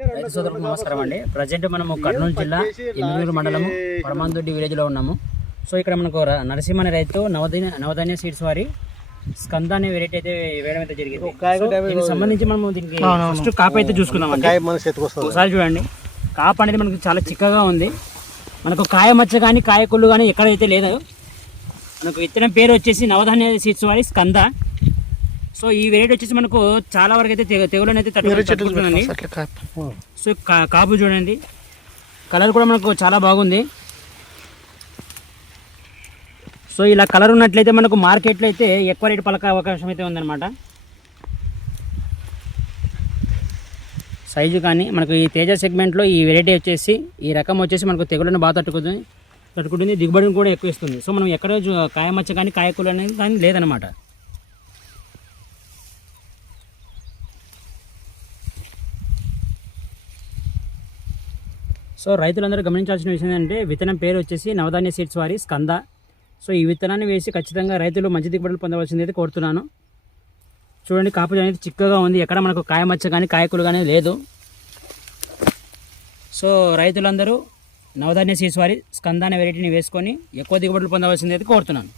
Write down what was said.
రైతు సోదరులకు నమస్కారం అండి. ప్రజెంట్ మనము కర్నూలు జిల్లా ఎమ్మిగనూరు మండలము పరమాందొడ్డి విలేజ్లో ఉన్నాము. సో ఇక్కడ మనకు నరసింహ అనే రైతు నవధాన్య సీడ్స్ వారి స్కంద అనే వెరైటీ అయితే వేయడం అయితే జరిగింది. దీనికి సంబంధించి మనం దీనికి ఫస్ట్ కాపు అయితే చూసుకుందాం అండి. ఒకసారి చూడండి, కాపు అనేది మనకు చాలా చిక్కగా ఉంది. మనకు కాయ మచ్చ కానీ కాయ కొల్లు కానీ ఎక్కడైతే లేదు. మనకు విత్తనం పేరు వచ్చేసి నవధాన్య సీడ్స్ వారి స్కంద. సో ఈ వెరైటీ వచ్చేసి మనకు చాలా వరకు అయితే తెగులను అయితే తట్టుకుంటుందండి. సో కాపు చూడండి, కలర్ కూడా మనకు చాలా బాగుంది. సో ఇలా కలర్ ఉన్నట్లయితే మనకు మార్కెట్లో అయితే ఎక్కువ రేటు పలక అవకాశం అయితే ఉందన్నమాట. సైజు కానీ మనకు ఈ తేజ సెగ్మెంట్లో ఈ వెరైటీ వచ్చేసి ఈ రకం వచ్చేసి మనకు తెగులను బాగా తట్టుకుంటుంది, దిగుబడిని కూడా ఎక్కువ ఇస్తుంది. సో మనం ఎక్కడ కాయ మచ్చ కానీ కాయకూలు అనేది కానీ లేదనమాట. సో రైతులందరూ గమనించాల్సిన విషయం ఏంటంటే విత్తనం పేరు వచ్చేసి నవధాన్య సీడ్స్ వారి స్కంద. సో ఈ విత్తనాన్ని వేసి ఖచ్చితంగా రైతులు మంచి దిగుబడులు పొందవలసింది అయితే కోరుతున్నాను. చూడండి, కాపు అనేది చిక్కగా ఉంది, ఎక్కడ మనకు కాయ మచ్చ కానీ కాయకులు కానీ లేదు. సో రైతులందరూ నవధాన్య సీడ్స్ వారి స్కంద అనే వెరైటీని వేసుకొని ఎక్కువ దిగుబడులు పొందవలసింది అయితే కోరుతున్నాను.